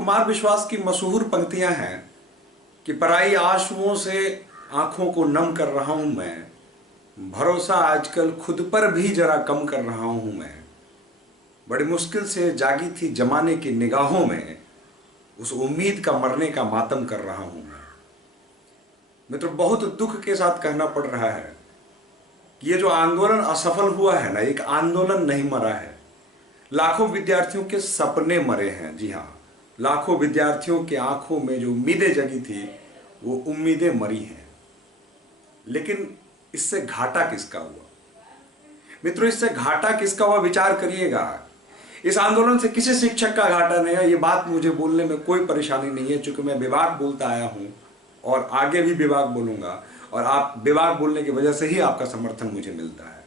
कुमार विश्वास की मशहूर पंक्तियां हैं कि पराई आंसुओं से आंखों को नम कर रहा हूं मैं, भरोसा आजकल खुद पर भी जरा कम कर रहा हूं मैं। बड़ी मुश्किल से जागी थी जमाने की निगाहों में, उस उम्मीद का मरने का मातम कर रहा हूं मैं। मित्रों, बहुत दुख के साथ कहना पड़ रहा है कि ये जो आंदोलन असफल हुआ है ना, एक आंदोलन नहीं मरा है। लाखों विद्यार्थियों के सपने मरे हैं। जी हाँ, लाखों विद्यार्थियों के आंखों में जो उम्मीदें जगी थी वो उम्मीदें मरी हैं। लेकिन इससे घाटा किसका हुआ? मित्रों, इससे घाटा किसका हुआ विचार करिएगा। इस आंदोलन से किसी शिक्षक का घाटा नहीं है। ये बात मुझे बोलने में कोई परेशानी नहीं है, क्योंकि मैं विभाग बोलता आया हूं और आगे भी विभाग बोलूंगा, और आप विभाग बोलने की वजह से ही आपका समर्थन मुझे मिलता है।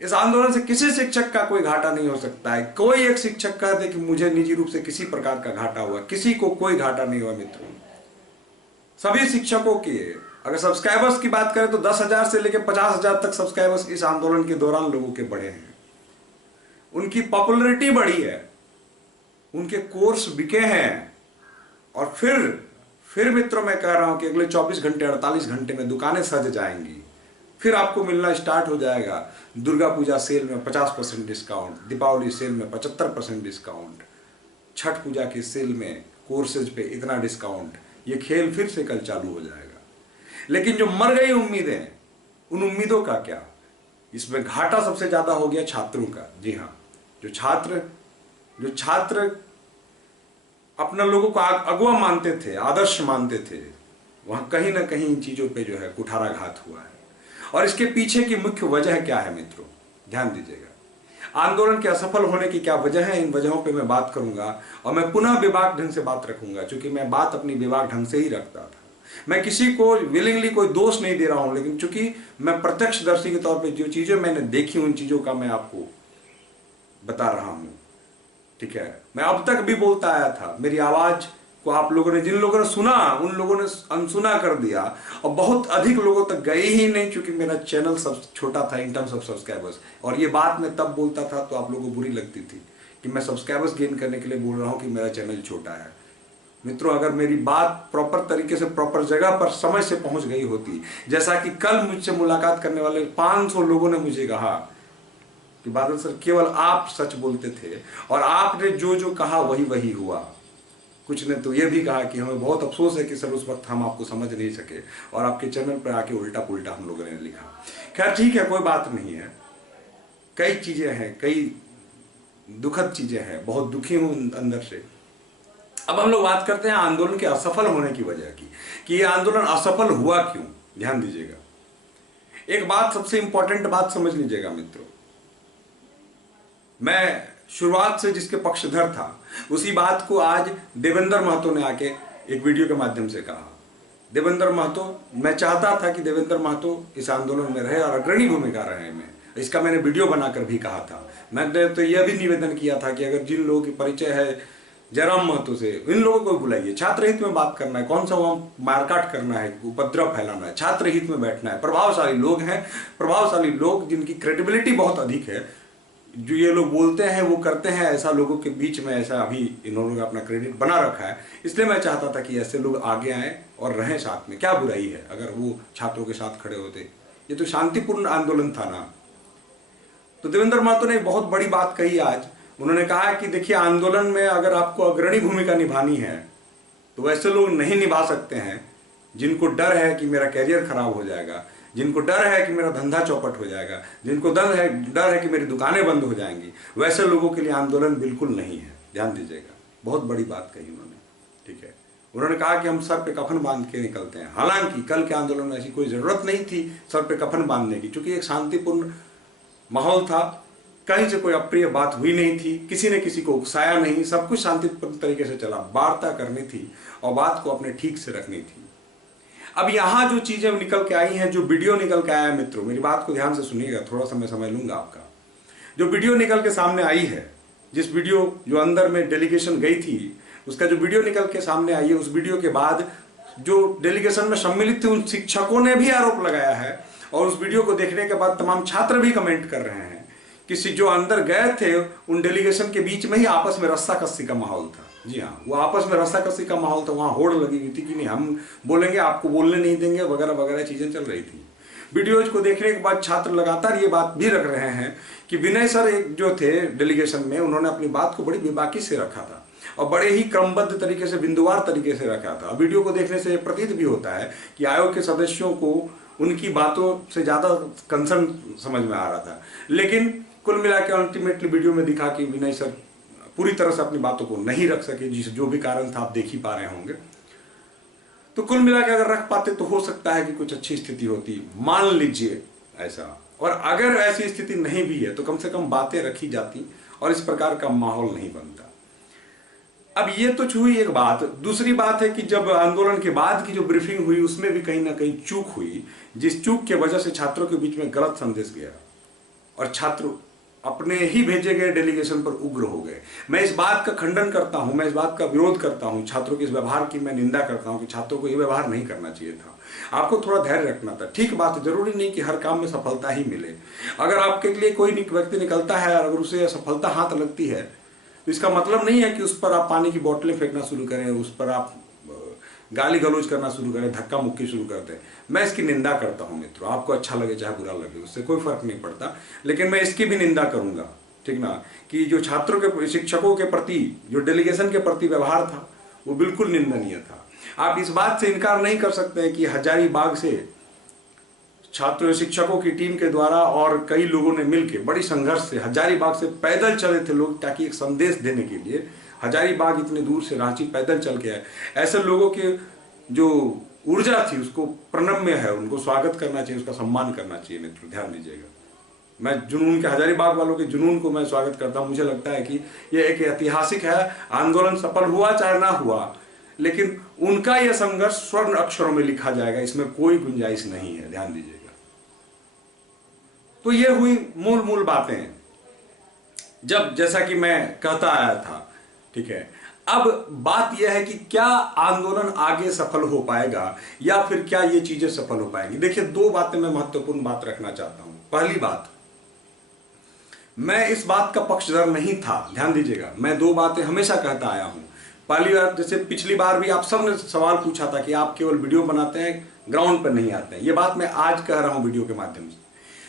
इस आंदोलन से किसी शिक्षक का कोई घाटा नहीं हो सकता है। कोई एक शिक्षक कह दे कि मुझे निजी रूप से किसी प्रकार का घाटा हुआ, किसी को कोई घाटा नहीं हुआ। मित्रों, सभी शिक्षकों के अगर सब्सक्राइबर्स की बात करें तो 10,000 से लेकर 50,000 तक सब्सक्राइबर्स इस आंदोलन के दौरान लोगों के बढ़े हैं। उनकी पॉपुलैरिटी बढ़ी है, उनके कोर्स बिके हैं। और फिर मित्रों, मैं कह रहा हूं कि अगले 24 घंटे 48 घंटे में दुकानें सज जाएंगी। फिर आपको मिलना स्टार्ट हो जाएगा दुर्गा पूजा सेल में 50% डिस्काउंट, दीपावली सेल में 75% डिस्काउंट, छठ पूजा के सेल में कोर्सेज पे इतना डिस्काउंट। ये खेल फिर से कल चालू हो जाएगा। लेकिन जो मर गई उम्मीदें, उन उम्मीदों का क्या? इसमें घाटा सबसे ज्यादा हो गया छात्रों का। जी हाँ, जो छात्र अपना लोगों को अगवा मानते थे, आदर्श मानते थे, वहां कहीं ना कहीं इन चीजों पे जो है कुठाराघात हुआ है। और इसके पीछे की मुख्य वजह क्या है मित्रों? ध्यान दीजिएगा। आंदोलन के असफल होने की क्या वजह है, इन वजहों पे मैं बात करूंगा। और मैं पुनः विभाग ढंग से बात रखूंगा, क्योंकि मैं बात अपनी विभाग ढंग से ही रखता था। मैं किसी को विलिंगली कोई दोष नहीं दे रहा हूं, लेकिन चूंकि मैं प्रत्यक्षदर्शी के तौर पे जो चीजें मैंने देखी, उन चीजों का मैं आपको बता रहा हूं। ठीक है, मैं अब तक भी बोलता आया था। मेरी आवाज को आप लोगों ने, जिन लोगों ने सुना, उन लोगों ने अनसुना कर दिया, और बहुत अधिक लोगों तक गए ही नहीं, क्योंकि मेरा चैनल सब छोटा था इन टर्म्स ऑफ सब्सक्राइबर्स। और ये बात मैं तब बोलता था तो आप लोगों को बुरी लगती थी कि मैं सब्सक्राइबर्स गेन करने के लिए बोल रहा हूं कि मेरा चैनल छोटा है। मित्रों, अगर मेरी बात प्रॉपर तरीके से प्रॉपर जगह पर समय से पहुंच गई होती, जैसा कि कल मुझसे मुलाकात करने वाले 500 लोगों ने मुझे कहा कि बादल सर, केवल आप सच बोलते थे और आपने जो जो कहा वही वही हुआ। कुछ ने तो यह भी कहा कि हमें बहुत अफसोस है कि सर उस वक्त हम आपको समझ नहीं सके और आपके चैनल पर आके उल्टा पुल्टा हम लोगों ने लिखा। खैर ठीक है, कोई बात नहीं है। कई चीजें हैं, कई दुखद चीजें हैं, बहुत दुखी हूं अंदर से। अब हम लोग बात करते हैं आंदोलन के असफल होने की वजह की, कि यह आंदोलन असफल हुआ क्यों। ध्यान दीजिएगा, एक बात, सबसे इंपॉर्टेंट बात समझ लीजिएगा मित्रों। मैं शुरुआत से जिसके पक्षधर था, उसी बात को आज देवेंद्र महतो ने आके एक वीडियो के माध्यम से कहा। देवेंद्र महतो, मैं चाहता था कि देवेंद्र महतो इस आंदोलन में रहे और अग्रणी भूमिका रहे। इसका मैंने वीडियो बनाकर भी कहा था। मैंने तो यह भी निवेदन किया था कि अगर जिन लोगों की परिचय है जयराम महतो से, इन लोगों को बुलाइए। छात्र हित में बात करना है, कौन सा वहां मारकाट करना है, उपद्रव फैलाना है। छात्र हित में बैठना है। प्रभावशाली लोग हैं, प्रभावशाली लोग जिनकी क्रेडिबिलिटी बहुत अधिक है, जो ये लोग बोलते हैं वो करते हैं, ऐसा लोगों के बीच में ऐसा अभी इन्होंने अपना क्रेडिट बना रखा है। इसलिए मैं चाहता था कि ऐसे लोग आगे आए और रहें साथ में। क्या बुराई है अगर वो छात्रों के साथ खड़े होते? ये तो शांतिपूर्ण आंदोलन था ना। तो देवेंद्र महतो ने बहुत बड़ी बात कही आज। उन्होंने कहा कि देखिए, आंदोलन में अगर आपको अग्रणी भूमिका निभानी है तो वैसे लोग नहीं निभा सकते हैं जिनको डर है कि मेरा कैरियर खराब हो जाएगा, जिनको डर है कि मेरा धंधा चौपट हो जाएगा, जिनको डर है कि मेरी दुकानें बंद हो जाएंगी। वैसे लोगों के लिए आंदोलन बिल्कुल नहीं है। ध्यान दीजिएगा, बहुत बड़ी बात कही उन्होंने। ठीक है, उन्होंने कहा कि हम सर पे कफन बांध के निकलते हैं। हालांकि कल के आंदोलन में ऐसी कोई जरूरत नहीं थी सर पे कफन बांधने की, क्योंकि एक शांतिपूर्ण माहौल था। कहीं से कोई अप्रिय बात हुई नहीं थी, किसी ने किसी को उकसाया नहीं, सब कुछ शांतिपूर्ण तरीके से चला। वार्ता करनी थी और बात को अपने ठीक से रखनी थी। अब यहां जो चीजें निकल के आई हैं, जो वीडियो निकल के आया है मित्रों, मेरी बात को ध्यान से सुनिएगा, थोड़ा सा मैं समय लूंगा आपका। जो वीडियो निकल के सामने आई है, जिस वीडियो जो अंदर में डेलीगेशन गई थी, उसका जो वीडियो निकल के सामने आई है, उस वीडियो के बाद जो डेलीगेशन में सम्मिलित थे उन शिक्षकों ने भी आरोप लगाया है, और उस वीडियो को देखने के बाद तमाम छात्र भी कमेंट कर रहे हैं कि जो अंदर गए थे उन डेलीगेशन के बीच में ही आपस में रस्साकस्सी का माहौल था। जी हाँ, वो आपस में रस्साकसी का माहौल था, वहाँ होड़ लगी हुई थी कि नहीं हम बोलेंगे, आपको बोलने नहीं देंगे, वगैरह वगैरह चीज़ें चल रही थी। वीडियोज को देखने के बाद छात्र लगातार ये बात भी रख रहे हैं कि विनय सर एक जो थे डेलीगेशन में, उन्होंने अपनी बात को बड़ी बेबाकी से रखा था और बड़े ही क्रमबद्ध तरीके से, बिंदुवार तरीके से रखा था। वीडियो को देखने से प्रतीत भी होता है कि आयोग के सदस्यों को उनकी बातों से ज़्यादा कंसर्न समझ में आ रहा था। लेकिन कुल मिला के अल्टीमेटली वीडियो में दिखा कि विनय सर पूरी तरह से अपनी बातों को नहीं रख सके, जिस जो भी कारण था आप देख ही पा रहे होंगे। तो कुल मिला के अगर रख पाते तो हो सकता है कि कुछ अच्छी स्थिति होती, मान लीजिए ऐसा। और अगर ऐसी स्थिति नहीं भी है तो कम से कम बातें रखी जाती और इस प्रकार का माहौल नहीं बनता। अब ये तो हुई एक बात। दूसरी बात है कि जब आंदोलन के बाद की जो ब्रीफिंग हुई उसमें भी कहीं ना कहीं चूक हुई, जिस चूक के वजह से छात्रों के बीच में गलत संदेश गया और छात्र अपने ही भेजे गए डेलीगेशन पर उग्र हो गए। मैं इस बात का खंडन करता हूं, मैं इस बात का विरोध करता हूं, छात्रों के इस व्यवहार की मैं निंदा करता हूं कि छात्रों को यह व्यवहार नहीं करना चाहिए था। आपको थोड़ा धैर्य रखना था। ठीक बात है, जरूरी नहीं कि हर काम में सफलता ही मिले। अगर आपके लिए कोई व्यक्ति निकलता है और अगर उसे सफलता हाथ लगती है तो इसका मतलब नहीं है कि उस पर आप पानी की बोतलें फेंकना शुरू करें, उस पर आप गाली गलौज करना शुरू करें, धक्का मुक्की शुरू कर दें। मैं इसकी निंदा करता हूं मित्रों, आपको अच्छा लगे चाहे बुरा लगे उससे कोई फर्क नहीं पड़ता, लेकिन मैं इसकी भी निंदा करूंगा, ठीक ना, कि जो छात्रों के, शिक्षकों के प्रति, जो डेलीगेशन के प्रति व्यवहार था वो बिल्कुल निंदनीय था। आप इस बात से इनकार नहीं कर सकते हैं कि हजारीबाग से छात्रों शिक्षकों की टीम के द्वारा और कई लोगों ने मिलकर बड़ी संघर्ष से हजारीबाग से पैदल चले थे लोग, ताकि एक संदेश देने के लिए। हजारीबाग इतने दूर से रांची पैदल चल के आए। ऐसे लोगों के जो ऊर्जा थी उसको प्रणम्य है, उनको स्वागत करना चाहिए, उसका सम्मान करना चाहिए मित्रों, ध्यान दीजिएगा। मैं जुनून के, हजारीबाग वालों के जुनून को मैं स्वागत करता हूं। मुझे लगता है कि यह एक ऐतिहासिक है, आंदोलन सफल हुआ चाहे ना हुआ, लेकिन उनका यह संघर्ष स्वर्ण अक्षरों में लिखा जाएगा, इसमें कोई गुंजाइश नहीं है, ध्यान दीजिएगा। तो ये हुई मूल बातें, जब जैसा कि मैं कहता आया था, ठीक है। अब बात यह है कि क्या आंदोलन आगे सफल हो पाएगा या फिर क्या ये चीजें सफल हो पाएंगी। देखिए, दो बातें मैं महत्वपूर्ण बात रखना चाहता हूं। पहली बात, मैं इस बात का पक्षधर नहीं था, ध्यान दीजिएगा। मैं दो बातें हमेशा कहता आया हूं। पहली बार, जैसे पिछली बार भी आप सबने सवाल पूछा था कि आप केवल वीडियो बनाते हैं, ग्राउंड पर नहीं आते हैं। ये बात मैं आज कह रहा हूं वीडियो के माध्यम से,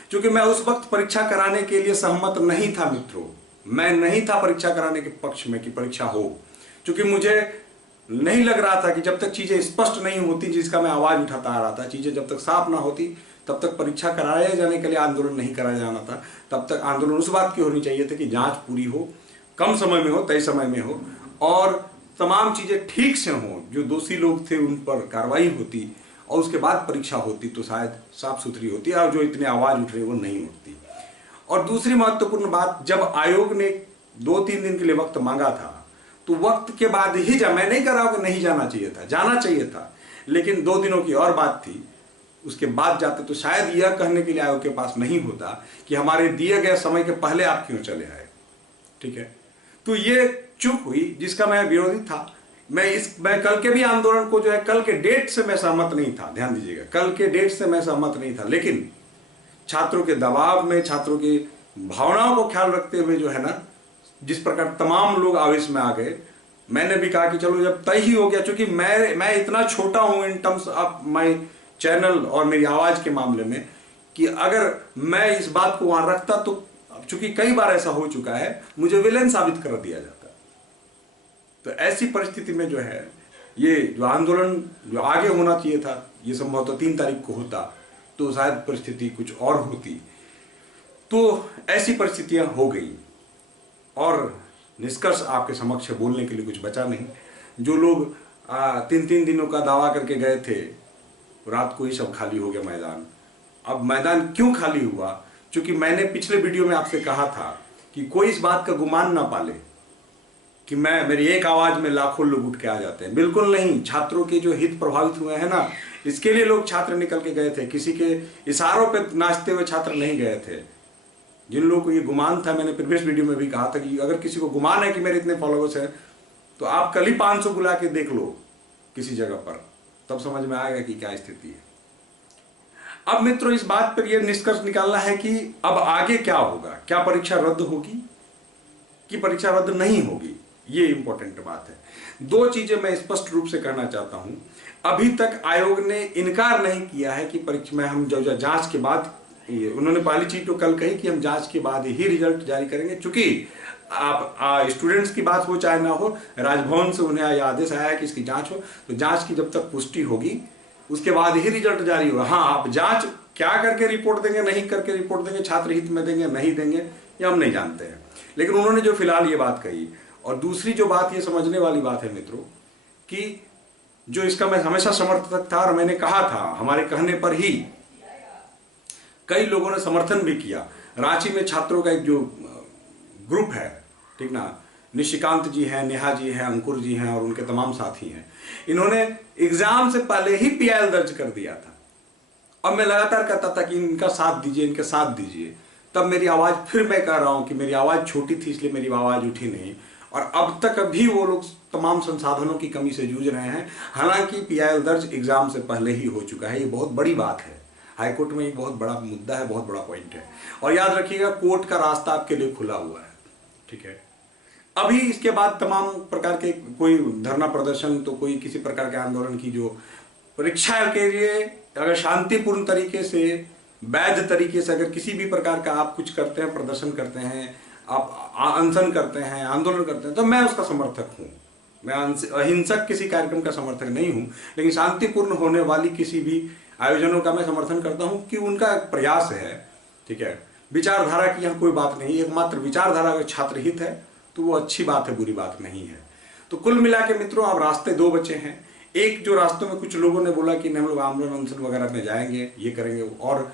क्योंकि मैं उस वक्त परीक्षा कराने के लिए सहमत नहीं था मित्रों। मैं नहीं था परीक्षा कराने के पक्ष में कि परीक्षा हो, क्योंकि मुझे नहीं लग रहा था कि जब तक चीजें स्पष्ट नहीं होती, जिसका मैं आवाज उठाता आ रहा था, चीजें जब तक साफ ना होती तब तक परीक्षा कराए जाने के लिए आंदोलन नहीं कराया जाना था। तब तक आंदोलन उस बात की होनी चाहिए थी कि जांच पूरी हो, कम समय में हो, तय समय में हो, और तमाम चीजें ठीक से हों। जो दोषी लोग थे उन पर कार्रवाई होती और उसके बाद परीक्षा होती तो शायद साफ सुथरी होती, और जो इतने आवाज उठ रही वो नहीं उठती। और दूसरी महत्वपूर्ण बात, जब आयोग ने 2-3 दिन के लिए वक्त मांगा था तो वक्त के बाद ही मैं नहीं कह रहा हूं कि नहीं जाना चाहिए था, जाना चाहिए था, लेकिन 2 दिनों की और बात थी। उसके बाद जाते तो शायद यह कहने के लिए आयोग के पास नहीं होता कि हमारे दिए गए समय के पहले आप क्यों चले आए, ठीक है। तो ये चूक हुई जिसका मैं विरोधी था। मैं कल के भी आंदोलन को जो है, कल के डेट से मैं सहमत नहीं था, ध्यान दीजिएगा, कल के डेट से मैं सहमत नहीं था, लेकिन छात्रों के दबाव में, छात्रों की भावनाओं को ख्याल रखते हुए जो है ना, जिस प्रकार तमाम लोग आवेश में आ गए, मैंने भी कहा कि चलो जब तय ही हो गया, क्योंकि मैं इतना छोटा हूं in terms of my channel और मेरी आवाज के मामले में, कि अगर मैं इस बात को वहां रखता तो, चूंकि कई बार ऐसा हो चुका है, मुझे विलेन साबित कर दिया जाता। तो ऐसी परिस्थिति में जो है, ये जो आंदोलन जो आगे होना चाहिए था, ये संभवतः 3 तारीख को होता तो शायद परिस्थिति कुछ और होती। तो ऐसी परिस्थितियां हो गई और निष्कर्ष आपके समक्ष बोलने के लिए कुछ बचा नहीं। जो लोग 3-3 दिनों का दावा करके गए थे, रात को ही सब खाली हो गया मैदान। अब मैदान क्यों खाली हुआ? क्योंकि मैंने पिछले वीडियो में आपसे कहा था कि कोई इस बात का गुमान ना पाले कि मेरी एक आवाज में लाखों लोग उठ के आ जाते हैं। बिल्कुल नहीं। छात्रों के जो हित प्रभावित हुए हैं ना, इसके लिए लोग छात्र निकल के गए थे। किसी के इशारों पे नाचते हुए छात्र नहीं गए थे। जिन लोगों को ये गुमान था, मैंने प्रीवियस वीडियो में भी कहा था कि अगर किसी को गुमान है कि मेरे इतने फॉलोअर्स हैं, तो आप कल ही 500 बुला के देख लो किसी जगह पर, तब समझ में आएगा कि क्या स्थिति है। अब मित्रों, इस बात पर यह निष्कर्ष निकालना है कि अब आगे क्या होगा। क्या परीक्षा रद्द होगी कि परीक्षा रद्द नहीं होगी? ये इंपॉर्टेंट बात है। दो चीजें मैं स्पष्ट रूप से कहना चाहता हूं। अभी तक आयोग ने इनकार नहीं किया है कि परीक्षा में हम जो जांच के बाद, उन्होंने पहली चीज तो कल कही कि हम जांच के बाद ही रिजल्ट जारी करेंगे। चूंकि आप स्टूडेंट्स की बात हो चाहे ना हो, राजभवन से उन्हें यह आदेश आया है कि इसकी जांच हो, तो जांच की जब तक पुष्टि होगी उसके बाद ही रिजल्ट जारी होगा। हाँ, आप जांच क्या करके रिपोर्ट देंगे, नहीं करके रिपोर्ट देंगे, छात्र हित में देंगे, नहीं देंगे, ये हम नहीं जानते हैं। लेकिन उन्होंने जो फिलहाल ये बात कही, और दूसरी जो बात ये समझने वाली बात है मित्रों, कि जो इसका मैं हमेशा समर्थक था और मैंने कहा था, हमारे कहने पर ही कई लोगों ने समर्थन भी किया। रांची में छात्रों का एक जो ग्रुप है, ठीक ना, निशिकांत जी हैं, नेहा जी हैं, अंकुर जी हैं और उनके तमाम साथी हैं, इन्होंने एग्जाम से पहले ही पीआईएल दर्ज कर दिया था। अब मैं लगातार कहता था कि इनका साथ दीजिए, इनके साथ दीजिए। तब मेरी आवाज, फिर मैं कह रहा हूं कि मेरी आवाज छोटी थी इसलिए मेरी आवाज उठी नहीं, और अब तक अभी वो लोग तमाम संसाधनों की कमी से जूझ रहे हैं। हालांकि पीआईएल दर्ज एग्जाम से पहले ही हो चुका है। ये बहुत बड़ी बात है, हाईकोर्ट में एक बहुत बड़ा मुद्दा है, बहुत बड़ा पॉइंट है। और याद रखिएगा, कोर्ट का रास्ता आपके लिए खुला हुआ है, ठीक है। अभी इसके बाद तमाम प्रकार के कोई धरना प्रदर्शन, तो कोई किसी प्रकार के आंदोलन की, जो परीक्षा के लिए अगर शांतिपूर्ण तरीके से, वैध तरीके से अगर किसी भी प्रकार का आप कुछ करते हैं, प्रदर्शन करते हैं, आप अनशन करते हैं, आंदोलन करते हैं, तो मैं उसका समर्थक हूं। मैं अहिंसक किसी कार्यक्रम का समर्थक नहीं हूं, लेकिन शांतिपूर्ण होने वाली किसी भी आयोजनों का मैं समर्थन करता हूं कि उनका प्रयास है, ठीक है। विचारधारा की यहाँ कोई बात नहीं, एकमात्र विचारधारा अगर छात्र हित है तो वो अच्छी बात है, बुरी बात नहीं है। तो कुल मिला के मित्रों, अब रास्ते दो बचे हैं। एक, जो रास्तों में कुछ लोगों ने बोला कि हम लोग आंदोलन अनशन वगैरह में जाएंगे, ये करेंगे, और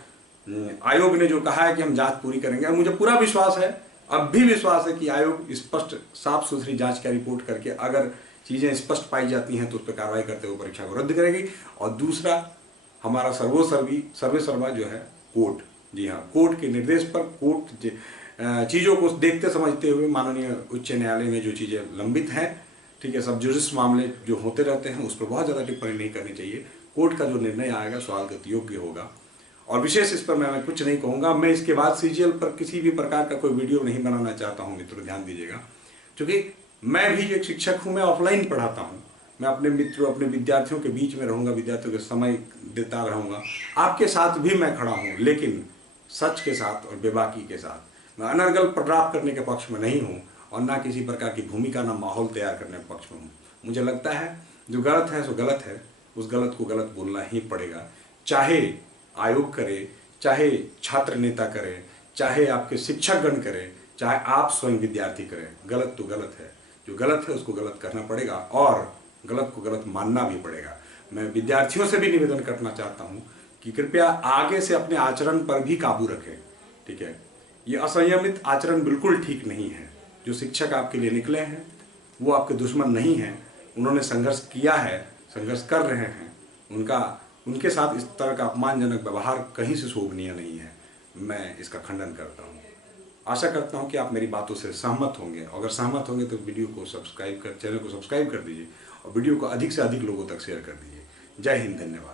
आयोग ने जो कहा है कि हम जांच पूरी करेंगे। और मुझे पूरा विश्वास है, अब भी विश्वास है कि आयोग स्पष्ट साफ सुथरी जांच का रिपोर्ट करके अगर चीजें स्पष्ट पाई जाती हैं तो उस पर कार्रवाई करते हुए परीक्षा को रद्द करेगी। और दूसरा, हमारा सर्वे सर्वा जो है कोर्ट, जी हाँ, कोर्ट के निर्देश पर, कोर्ट चीजों को देखते समझते हुए, माननीय उच्च न्यायालय में जो चीजें लंबित हैं, ठीक है, सब जुडिस मामले जो होते रहते हैं, उस पर बहुत ज्यादा टिप्पणी नहीं करनी चाहिए। कोर्ट का जो निर्णय आएगा स्वागत योग्य होगा, और विशेष इस पर मैं कुछ नहीं कहूंगा। मैं इसके बाद सीजीएल पर किसी भी प्रकार का कोई वीडियो नहीं बनाना चाहता हूं मित्रों, ध्यान दीजिएगा। क्योंकि मैं भी एक शिक्षक हूं, मैं ऑफलाइन पढ़ाता हूं, मैं अपने मित्रों, अपने विद्यार्थियों के बीच में रहूंगा, विद्यार्थियों के समय देता रहूंगा, आपके साथ भी मैं खड़ा हूं, लेकिन सच के साथ और बेबाकी के साथ। मैं अनर्गल प्रलाप करने के पक्ष में नहीं हूं, और ना किसी प्रकार की भूमिका, ना माहौल तैयार करने के पक्ष में हूं। मुझे लगता है जो गलत है सो गलत है, उस गलत को गलत बोलना ही पड़ेगा, चाहे आयोग करे, चाहे छात्र नेता करे, चाहे आपके शिक्षकगण करें, चाहे आप स्वयं विद्यार्थी करें। गलत तो गलत है, जो गलत है उसको गलत करना पड़ेगा, और गलत को गलत मानना भी पड़ेगा। मैं विद्यार्थियों से भी निवेदन करना चाहता हूं कि कृपया आगे से अपने आचरण पर भी काबू रखें, ठीक है। ये असंयमित आचरण बिल्कुल ठीक नहीं है। जो शिक्षक आपके लिए निकले हैं वो आपके दुश्मन नहीं हैं, उन्होंने संघर्ष किया है, संघर्ष कर रहे हैं, उनके साथ इस तरह का अपमानजनक व्यवहार कहीं से शोभनीय नहीं है। मैं इसका खंडन करता हूं। आशा करता हूं कि आप मेरी बातों से सहमत होंगे। अगर सहमत होंगे तो वीडियो को चैनल को सब्सक्राइब कर दीजिए, और वीडियो को अधिक से अधिक लोगों तक शेयर कर दीजिए। जय हिंद, धन्यवाद।